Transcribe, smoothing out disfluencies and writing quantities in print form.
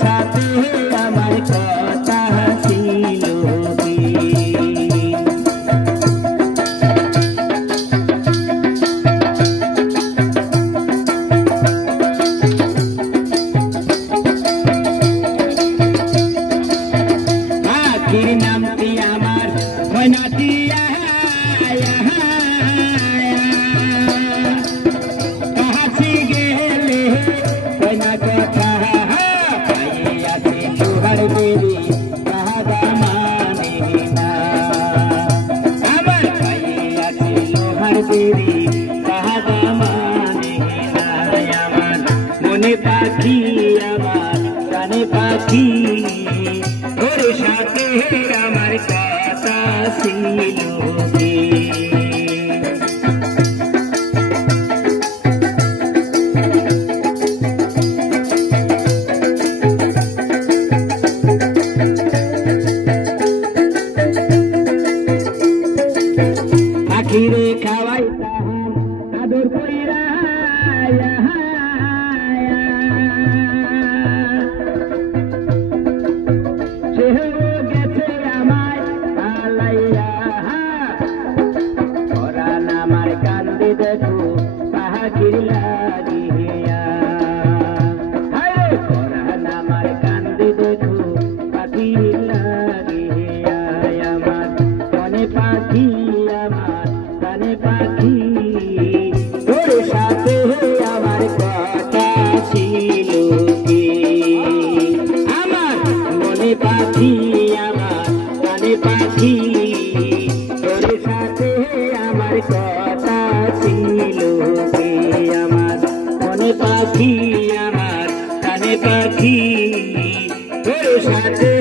সাথে আমার কথা ছিল কি আখির নামটি আমার ময়নাতিয়া কাছে গেলে ময়না কথা পাইয়াছে লোহার বেরি কাহাদা মানে না আমার পাইয়াছে লোহার বেরি কাহাদা মানে না আমার মনে পাখি আমার কানে পাখি তোর সাথে আমার কথা ছিল কি আখিরে খাওয়াইতাম আদর কইরা সেও গেছে আমায় আলাইয়া পরাণ আমার কান্দে দেখো পাখির লাগিয়া পরাণ আমার কান্দে দেখো পাখির লাগিয়া আমার মনে পাখি আমার কানে পাখি তোর সাথে আমার কথা ছিল কি আমার মনে পাখি আমার কানে পাখি তোর সাথে আমার কথা ছিল কি আমার মনে পাখি আমার কানে পাখি তোর সাথে